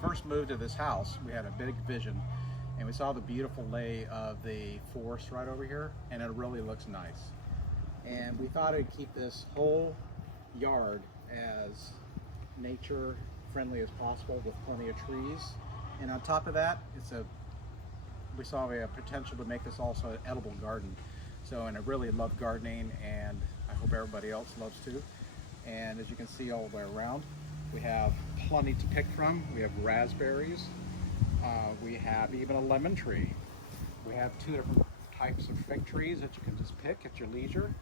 first moved to this house, we had a big vision, and we saw the beautiful lay of the forest right over here, and it really looks nice. And we thought it'd keep this whole yard as nature friendly as possible with plenty of trees. And on top of that, we saw a potential to make this also an edible garden. So, and I really love gardening, and I hope everybody else loves too. And as you can see all the way around, we have plenty to pick from. We have raspberries. We have even a lemon tree. We have 2 different types of fig trees that you can just pick at your leisure.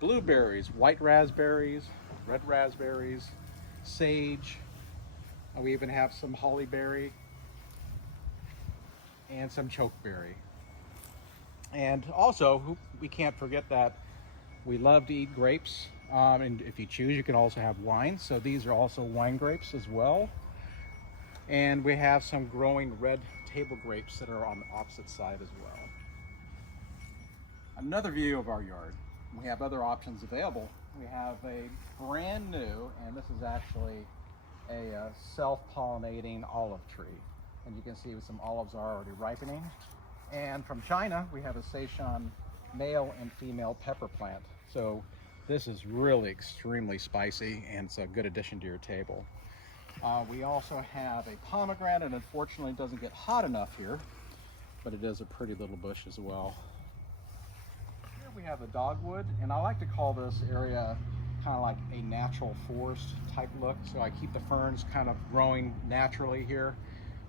Blueberries, white raspberries, red raspberries, sage. We even have some hollyberry and some chokeberry. And also, we can't forget that we love to eat grapes. And if you choose, you can also have wine. So these are also wine grapes as well. And we have some growing red table grapes that are on the opposite side as well. Another view of our yard. We have other options available. We have a brand new, and this is actually a self-pollinating olive tree. And you can see some olives are already ripening. And from China, we have a Sichuan male and female pepper plant. So this is really extremely spicy, and it's a good addition to your table. We also have a pomegranate. Unfortunately, it doesn't get hot enough here, but it is a pretty little bush as well. Here we have the dogwood, and I like to call this area kind of like a natural forest type look. So I keep the ferns kind of growing naturally here.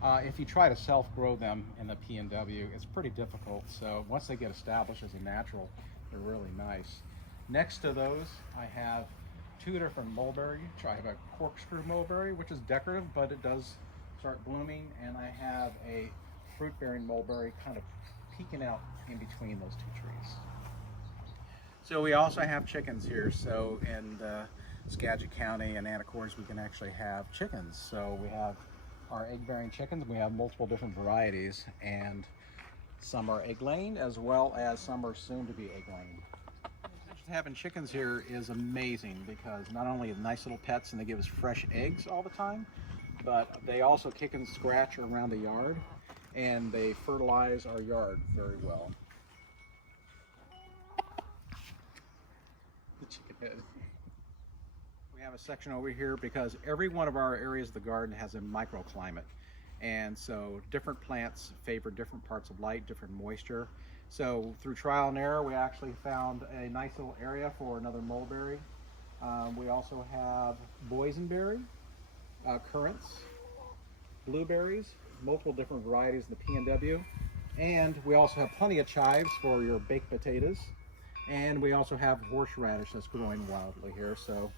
If you try to self-grow them in the P&W, it's pretty difficult. So once they get established as a natural, they're really nice. Next to those, I have 2 different mulberry. I have a corkscrew mulberry, which is decorative, but it does start blooming. And I have a fruit-bearing mulberry kind of peeking out in between those 2 trees. So we also have chickens here. So in Skagit County and Anacortes, we can actually have chickens. So we have our egg-bearing chickens. We have multiple different varieties, and some are egg-laying as well as some are soon to be egg-laying. Having chickens here is amazing because not only are nice little pets and they give us fresh eggs all the time, but they also kick and scratch around the yard, and they fertilize our yard very well. The chicken head. We have a section over here because every one of our areas of the garden has a microclimate, and so different plants favor different parts of light, different moisture. So through trial and error, we actually found a nice little area for another mulberry. We also have boysenberry, currants, blueberries, multiple different varieties in the P&W, and we also have plenty of chives for your baked potatoes, and we also have horseradish that's growing wildly here. So,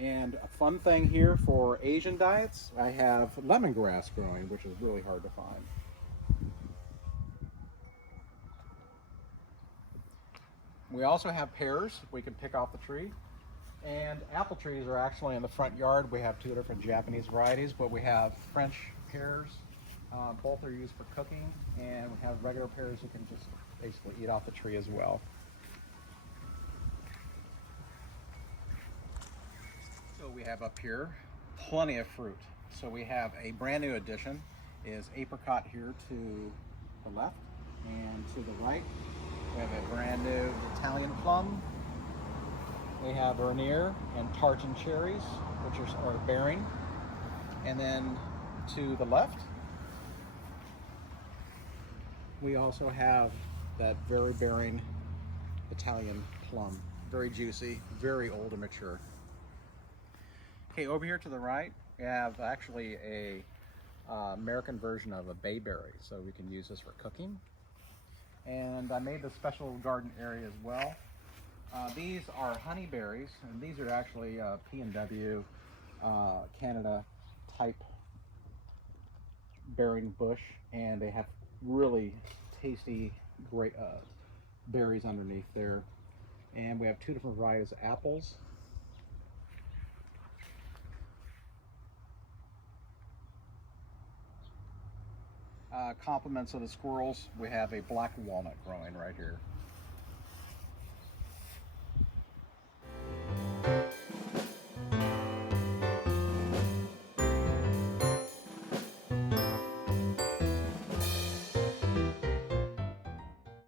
and a fun thing here for Asian diets, I have lemongrass growing, which is really hard to find. We also have pears we can pick off the tree, and apple trees are actually in the front yard. We have 2 different Japanese varieties, but we have French pears. Both are used for cooking, and we have regular pears you can just basically eat off the tree as well. So we have up here plenty of fruit. So we have a brand new addition is apricot here to the left, and to the right we have a brand new Italian plum. We have Vernier and tartan cherries, which are bearing. And then to the left, we also have that very bearing Italian plum. Very juicy, very old and mature. Okay, over here to the right, we have actually a American version of a bayberry, so we can use this for cooking. And I made this special garden area as well. These are honeyberries, and these are actually P&W Canada type bearing bush, and they have really tasty, great berries underneath there. And we have 2 different varieties of apples. Compliments of the squirrels, we have a black walnut growing right here.